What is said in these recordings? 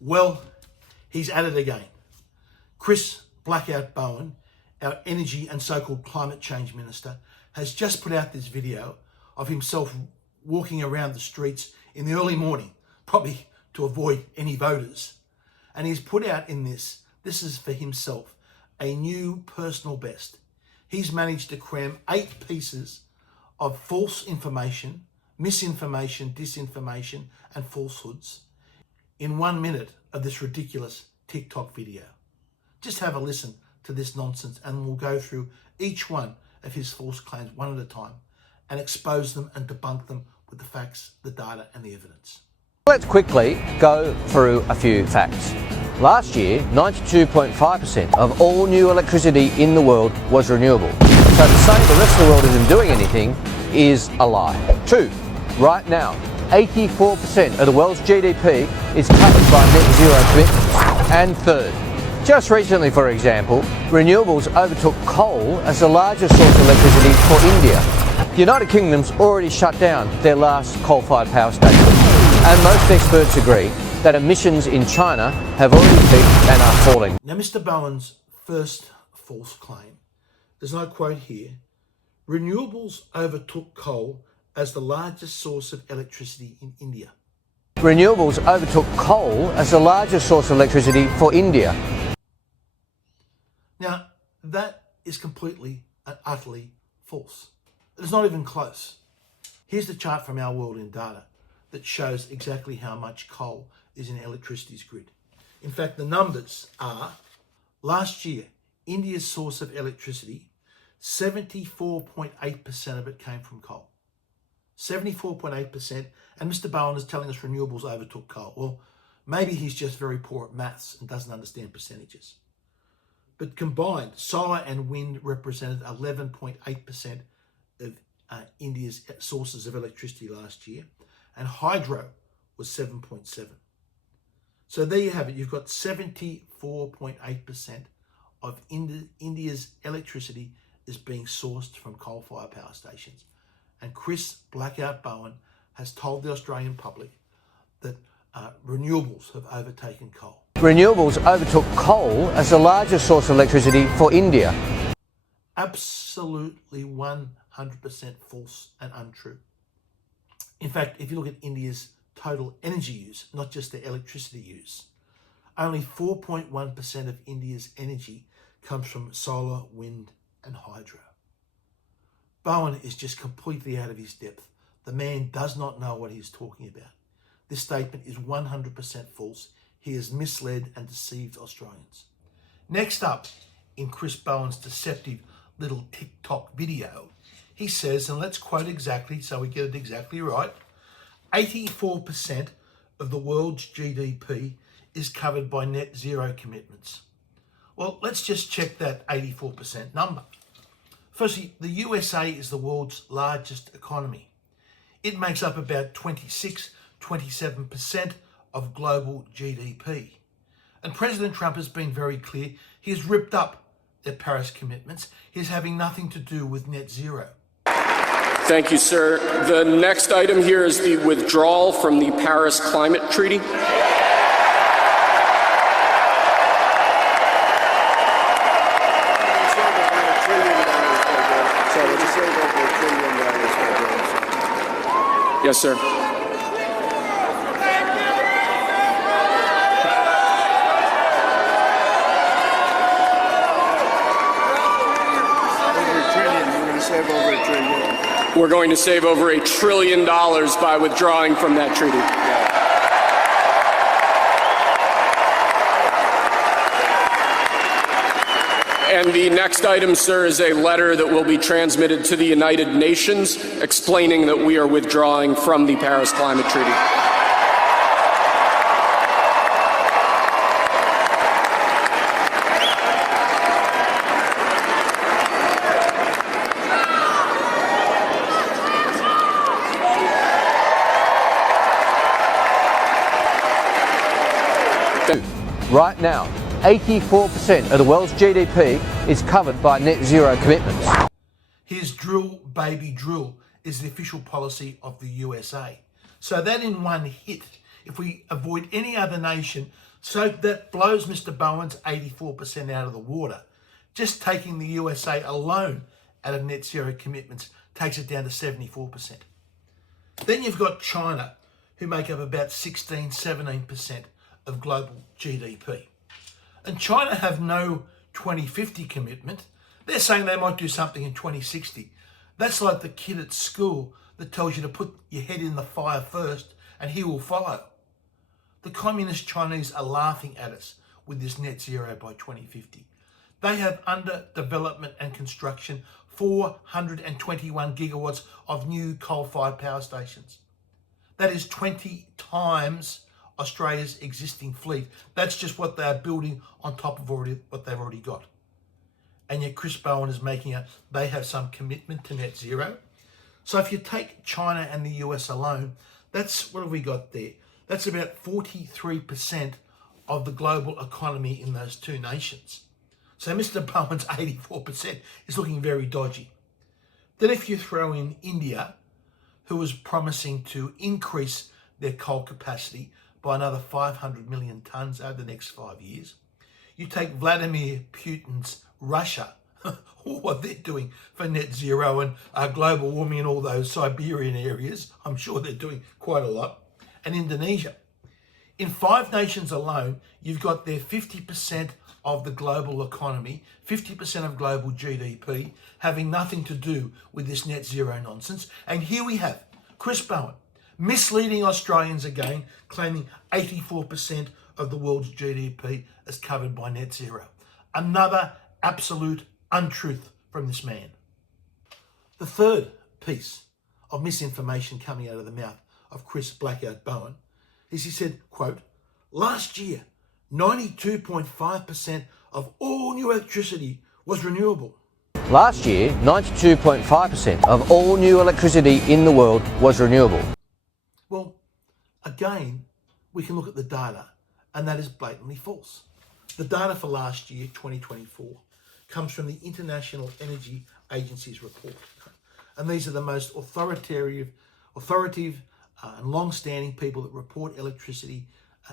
Well, he's at it again. Chris Blackout Bowen, our energy and so-called climate change minister, has just put out this video of himself walking around the streets in the early morning, probably to avoid any voters. And he's put out in this is for himself, a new personal best. He's managed to cram 8 pieces of false information, misinformation, disinformation, and falsehoods in 1 minute of this ridiculous TikTok video. Just have a listen to this nonsense and we'll go through each one of his false claims one at a time and expose them and debunk them with the facts, the data and the evidence. Let's quickly go through a few facts. Last year, 92.5% of all new electricity in the world was renewable. So to say the rest of the world isn't doing anything is a lie. 2. Right now, 84% of the world's GDP is covered by net zero commitments. And 3rd, just recently, for example, renewables overtook coal as the largest source of electricity for India. The United Kingdom's already shut down their last coal-fired power station. And most experts agree that emissions in China have already peaked and are falling. Now, Mr. Bowen's first false claim, there's no quote here, renewables overtook coal as the largest source of electricity in India. Renewables overtook coal as the largest source of electricity for India. Now, that is completely and utterly false. It's not even close. Here's the chart from Our World in Data that shows exactly how much coal is in electricity's grid. In fact, the numbers are, last year, India's source of electricity, 74.8% of it came from coal. 74.8%, and Mr. Bowen is telling us renewables overtook coal. Well, maybe he's just very poor at maths and doesn't understand percentages. But combined, solar and wind represented 11.8% of India's sources of electricity last year, and hydro was 7.7. So there you have it. You've got 74.8% of India's electricity is being sourced from coal-fired power stations. And Chris Blackout Bowen has told the Australian public that renewables have overtaken coal. Renewables overtook coal as the largest source of electricity for India. Absolutely 100% false and untrue. In fact, if you look at India's total energy use, not just their electricity use, only 4.1% of India's energy comes from solar, wind and hydro. Bowen is just completely out of his depth. The man does not know what he's talking about. This statement is 100% false. He has misled and deceived Australians. Next up, in Chris Bowen's deceptive little TikTok video, he says, and let's quote exactly so we get it exactly right, 84% of the world's GDP is covered by net zero commitments. Well, let's just check that 84% number. Firstly, the USA is the world's largest economy. It makes up about 27% of global GDP. And President Trump has been very clear. He has ripped up their Paris commitments. He's having nothing to do with net zero. Thank you, sir. The next item here is the withdrawal from the Paris Climate Treaty. Yes, sir. We're going to save over $1 trillion by withdrawing from that treaty. And the next item, sir, is a letter that will be transmitted to the United Nations explaining that we are withdrawing from the Paris Climate Treaty. Right now, 84% of the world's GDP is covered by net zero commitments. His drill, baby drill, is the official policy of the USA. So that in one hit, if we avoid any other nation, so that blows Mr. Bowen's 84% out of the water. Just taking the USA alone out of net zero commitments takes it down to 74%. Then you've got China, who make up about 16-17% of global GDP. And China have no 2050 commitment. They're saying they might do something in 2060. That's like the kid at school that tells you to put your head in the fire first and he will follow. The communist Chinese are laughing at us with this net zero by 2050. They have under development and construction 421 gigawatts of new coal-fired power stations. That is 20 times Australia's existing fleet. That's just what they're building on top of what they've already got. And yet Chris Bowen is making out they have some commitment to net zero. So if you take China and the US alone, that's, what have we got there? That's about 43% of the global economy in those two nations. So Mr. Bowen's 84% is looking very dodgy. Then if you throw in India, who was promising to increase their coal capacity by another 500 million tonnes over the next 5 years, you take Vladimir Putin's Russia, what they're doing for net zero and global warming in all those Siberian areas. I'm sure they're doing quite a lot. And Indonesia. In 5 nations alone, you've got their 50% of the global economy, 50% of global GDP, having nothing to do with this net zero nonsense. And here we have Chris Bowen misleading Australians again, claiming 84% of the world's GDP is covered by net zero. Another absolute untruth from this man. The third piece of misinformation coming out of the mouth of Chris Blackout Bowen is he said, quote, last year, 92.5% of all new electricity was renewable. Last year, 92.5% of all new electricity in the world was renewable. Well, again, we can look at the data, and that is blatantly false. The data for last year, 2024, comes from the International Energy Agency's report. And these are the most authoritative and long-standing people that report electricity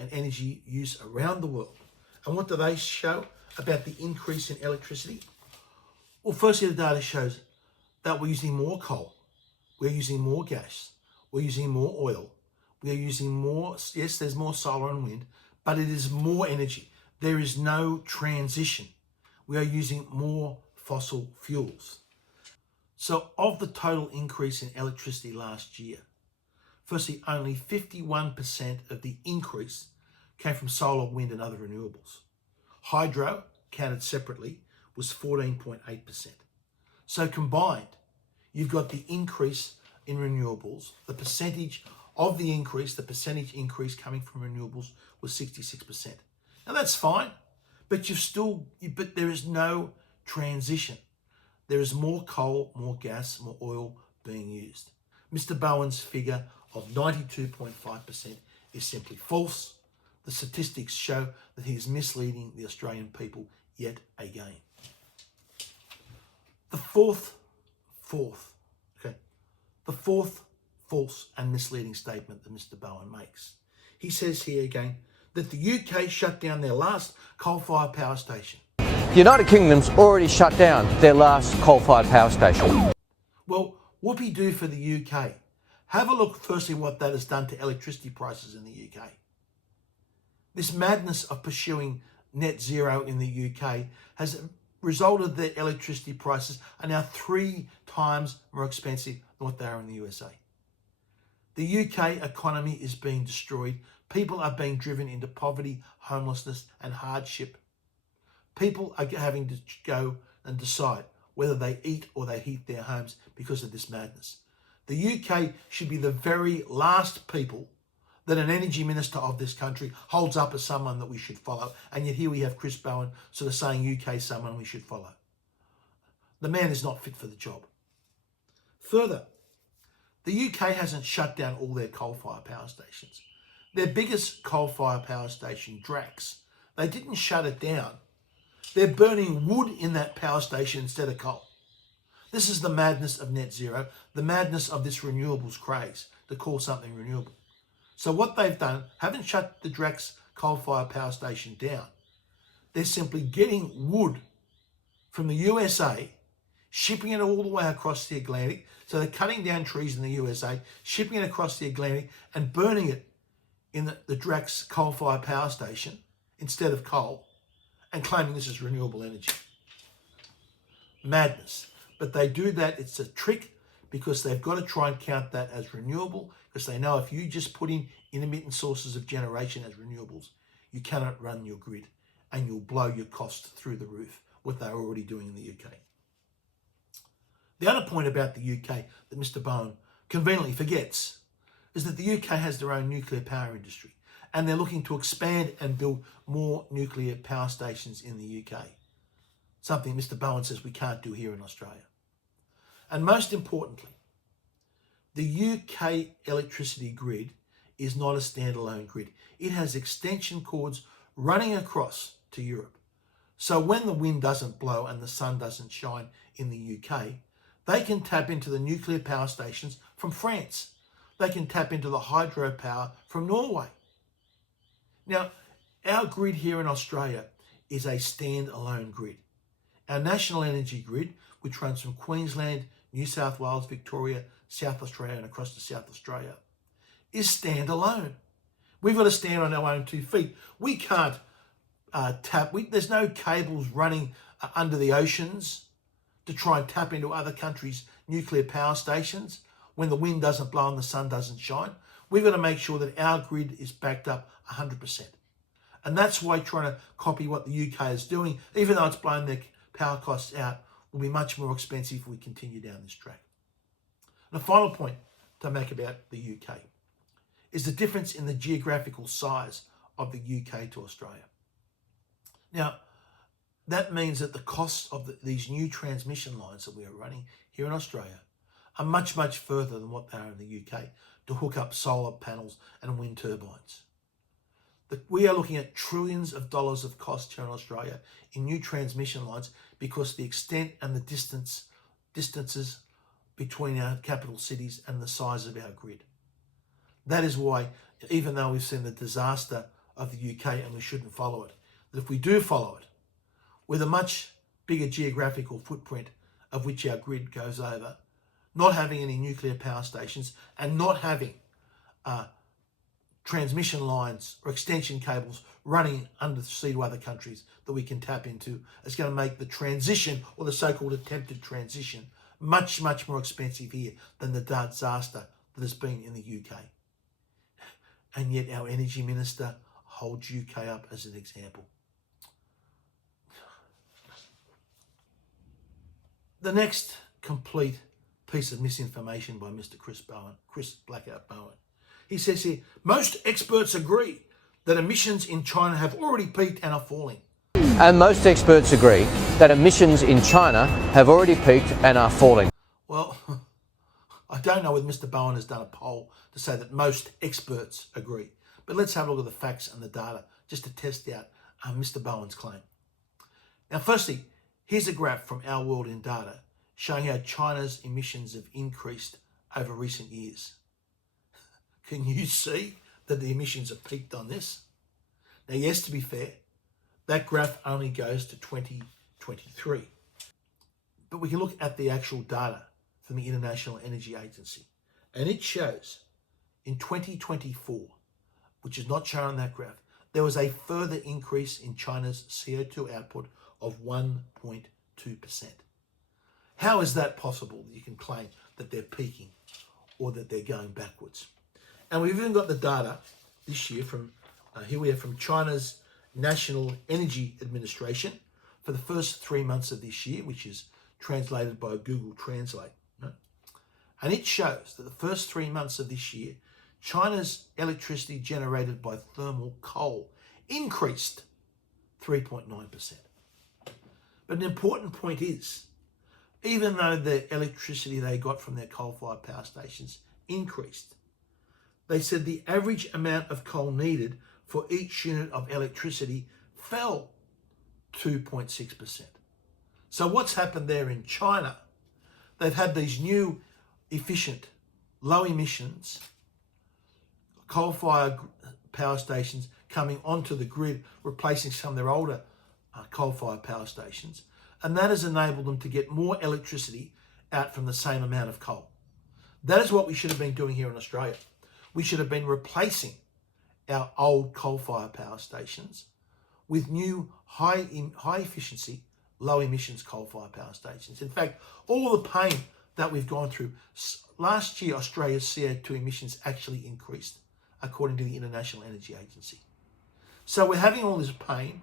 and energy use around the world. And what do they show about the increase in electricity? Well, firstly, the data shows that we're using more coal, we're using more gas, we're using more oil, we're using more, yes, there's more solar and wind, but it is more energy. There is no transition. We are using more fossil fuels. So of the total increase in electricity last year, firstly, only 51% of the increase came from solar, wind and other renewables. Hydro, counted separately, was 14.8%. So combined, you've got the increase in renewables. The percentage of the increase, the percentage increase coming from renewables was 66%. Now that's fine, but but there is no transition. There is more coal, more gas, more oil being used. Mr. Bowen's figure of 92.5% is simply false. The statistics show that he is misleading the Australian people yet again. The fourth false and misleading statement that Mr. Bowen makes. He says here again that the UK shut down their last coal-fired power station. The United Kingdom's already shut down their last coal-fired power station. Well, whoopee-doo for the UK. Have a look firstly what that has done to electricity prices in the UK. This madness of pursuing net zero in the UK has resulted that electricity prices are now 3 times more expensive than what they are in the USA. The UK economy is being destroyed. People are being driven into poverty, homelessness and hardship. People are having to go and decide whether they eat or they heat their homes because of this madness. The UK should be the very last people that an energy minister of this country holds up as someone that we should follow. And yet here we have Chris Bowen sort of saying UK is someone we should follow. The man is not fit for the job. Further, the UK hasn't shut down all their coal-fired power stations. Their biggest coal-fired power station, Drax, they didn't shut it down. They're burning wood in that power station instead of coal. This is the madness of net zero, the madness of this renewables craze to call something renewable. So what they've done, haven't shut the Drax coal-fired power station down. They're simply getting wood from the USA, shipping it all the way across the Atlantic. So they're cutting down trees in the USA, shipping it across the Atlantic and burning it in the Drax coal-fired power station instead of coal, and claiming this is renewable energy. Madness. But they do that, it's a trick, because they've got to try and count that as renewable, because they know if you just put in intermittent sources of generation as renewables, you cannot run your grid and you'll blow your costs through the roof, what they're already doing in the UK. The other point about the UK that Mr. Bowen conveniently forgets is that the UK has their own nuclear power industry, and they're looking to expand and build more nuclear power stations in the UK. Something Mr. Bowen says we can't do here in Australia. And most importantly, the UK electricity grid is not a standalone grid. It has extension cords running across to Europe. So when the wind doesn't blow and the sun doesn't shine in the UK, they can tap into the nuclear power stations from France. They can tap into the hydropower from Norway. Now, our grid here in Australia is a standalone grid. Our national energy grid, which runs from Queensland, New South Wales, Victoria, South Australia and across to South Australia, is standalone. We've got to stand on our own 2 feet. We can't there's no cables running under the oceans to try and tap into other countries' nuclear power stations when the wind doesn't blow and the sun doesn't shine. We've got to make sure that our grid is backed up 100%. And that's why trying to copy what the UK is doing, even though it's blown their power costs out, will be much more expensive if we continue down this track. And the final point to make about the UK is the difference in the geographical size of the UK to Australia. Now, that means that the costs of these new transmission lines that we are running here in Australia are much, much further than what they are in the UK to hook up solar panels and wind turbines. We are looking at trillions of dollars of cost here in Australia in new transmission lines because the extent and the distances between our capital cities and the size of our grid. That is why, even though we've seen the disaster of the UK and we shouldn't follow it, that if we do follow it, with a much bigger geographical footprint of which our grid goes over, not having any nuclear power stations and not having transmission lines or extension cables running undersea to other countries that we can tap into, is going to make the transition, or the so-called attempted transition, much, much more expensive here than the disaster that has been in the UK. And yet our energy minister holds UK up as an example. The next complete piece of misinformation by Mr. Chris Blackout Bowen. He says here, most experts agree that emissions in China have already peaked and are falling. And most experts agree that emissions in China have already peaked and are falling. Well, I don't know whether Mr. Bowen has done a poll to say that most experts agree, but let's have a look at the facts and the data just to test out Mr. Bowen's claim. Now, firstly, here's a graph from Our World in Data showing how China's emissions have increased over recent years. Can you see that the emissions have peaked on this? Now, yes, to be fair, that graph only goes to 2023. But we can look at the actual data from the International Energy Agency. And it shows in 2024, which is not shown on that graph, there was a further increase in China's CO2 output of 1.2%. How is that possible that you can claim that they're peaking or that they're going backwards? And we've even got the data this year from, here we are from China's National Energy Administration for the first 3 months of this year, which is translated by Google Translate. Right? And it shows that the first 3 months of this year, China's electricity generated by thermal coal increased 3.9%. But an important point is, even though the electricity they got from their coal-fired power stations increased, they said the average amount of coal needed for each unit of electricity fell 2.6%. So what's happened there in China? They've had these new, efficient, low emissions coal-fired power stations coming onto the grid, replacing some of their older coal-fired power stations. And that has enabled them to get more electricity out from the same amount of coal. That is what we should have been doing here in Australia. We should have been replacing our old coal-fired power stations with new high efficiency, low emissions coal-fired power stations. In fact, all the pain that we've gone through, last year Australia's CO2 emissions actually increased, according to the International Energy Agency. So we're having all this pain.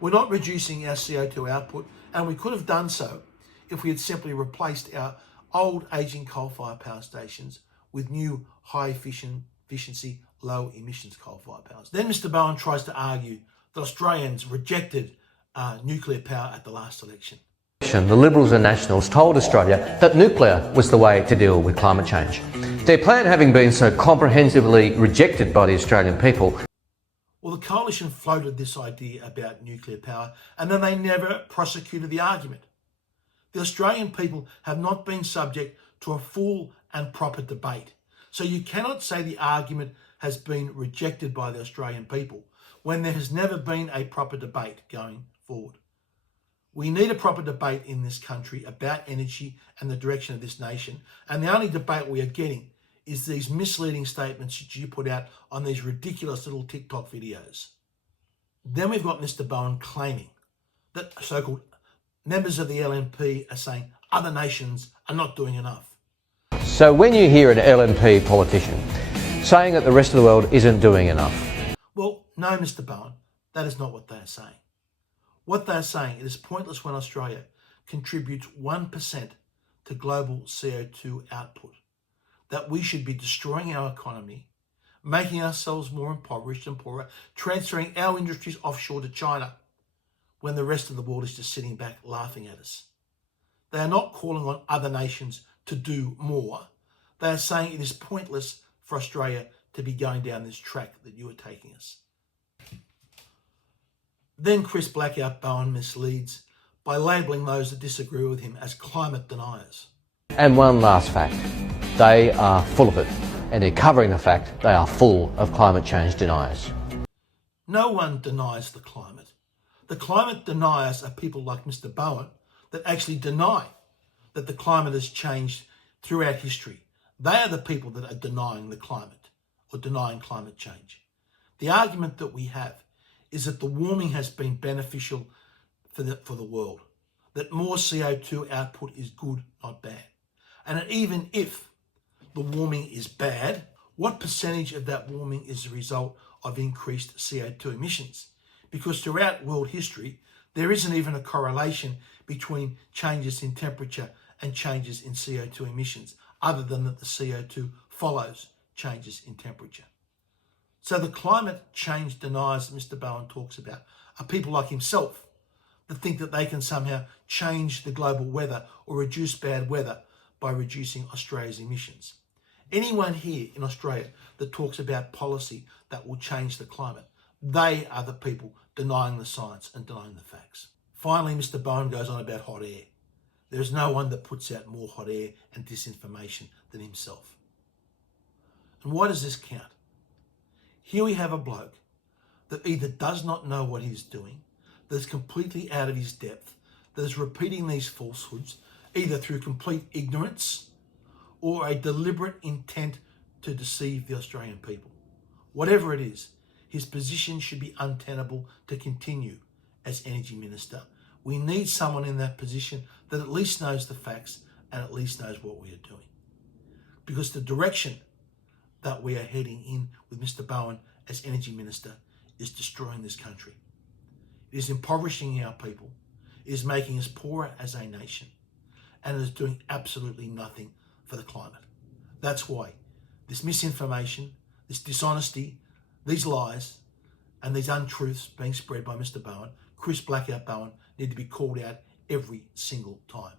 We're not reducing our CO2 output, and we could have done so if we had simply replaced our old aging coal-fired power stations with new high efficiency, low emissions coal-fired power stations. Then Mr. Bowen tries to argue that Australians rejected nuclear power at the last election. The Liberals and Nationals told Australia that nuclear was the way to deal with climate change. Their plan having been so comprehensively rejected by the Australian people. Well, the coalition floated this idea about nuclear power, and then they never prosecuted the argument. The Australian people have not been subject to a full and proper debate. So you cannot say the argument has been rejected by the Australian people when there has never been a proper debate going forward. We need a proper debate in this country about energy and the direction of this nation. And the only debate we are getting is these misleading statements that you put out on these ridiculous little TikTok videos. Then we've got Mr. Bowen claiming that so-called members of the LNP are saying other nations are not doing enough. So when you hear an LNP politician saying that the rest of the world isn't doing enough. Well, no, Mr. Bowen, that is not what they are saying. What they're saying, it is pointless when Australia contributes 1% to global CO2 output, that we should be destroying our economy, making ourselves more impoverished and poorer, transferring our industries offshore to China, when the rest of the world is just sitting back laughing at us. They are not calling on other nations to do more. They are saying it is pointless for Australia to be going down this track that you are taking us. Then Chris Blackout Bowen misleads by labelling those that disagree with him as climate deniers. And one last fact, they are full of it, and they're covering the fact they are full of climate change deniers. No one denies the climate. The climate deniers are people like Mr. Bowen that actually deny that the climate has changed throughout history. They are the people that are denying the climate or denying climate change. The argument that we have is that the warming has been beneficial for the world, that more CO2 output is good, not bad. And that even if the warming is bad, what percentage of that warming is the result of increased CO2 emissions? Because throughout world history, there isn't even a correlation between changes in temperature and changes in CO2 emissions, other than that the CO2 follows changes in temperature. So the climate change deniers that Mr. Bowen talks about are people like himself that think that they can somehow change the global weather or reduce bad weather by reducing Australia's emissions. Anyone here in Australia that talks about policy that will change the climate, they are the people denying the science and denying the facts. Finally, Mr. Bowen goes on about hot air. There is no one that puts out more hot air and disinformation than himself. And why does this count? Here we have a bloke that either does not know what he's doing, that is completely out of his depth, that is repeating these falsehoods, either through complete ignorance or a deliberate intent to deceive the Australian people. Whatever it is, his position should be untenable to continue as Energy Minister. We need someone in that position that at least knows the facts and at least knows what we are doing. Because the direction that we are heading in with Mr. Bowen as Energy Minister is destroying this country. It is impoverishing our people. It is making us poorer as a nation. And it is doing absolutely nothing for the climate. That's why this misinformation, this dishonesty, these lies, and these untruths being spread by Mr. Bowen, Chris Blackout Bowen, need to be called out every single time.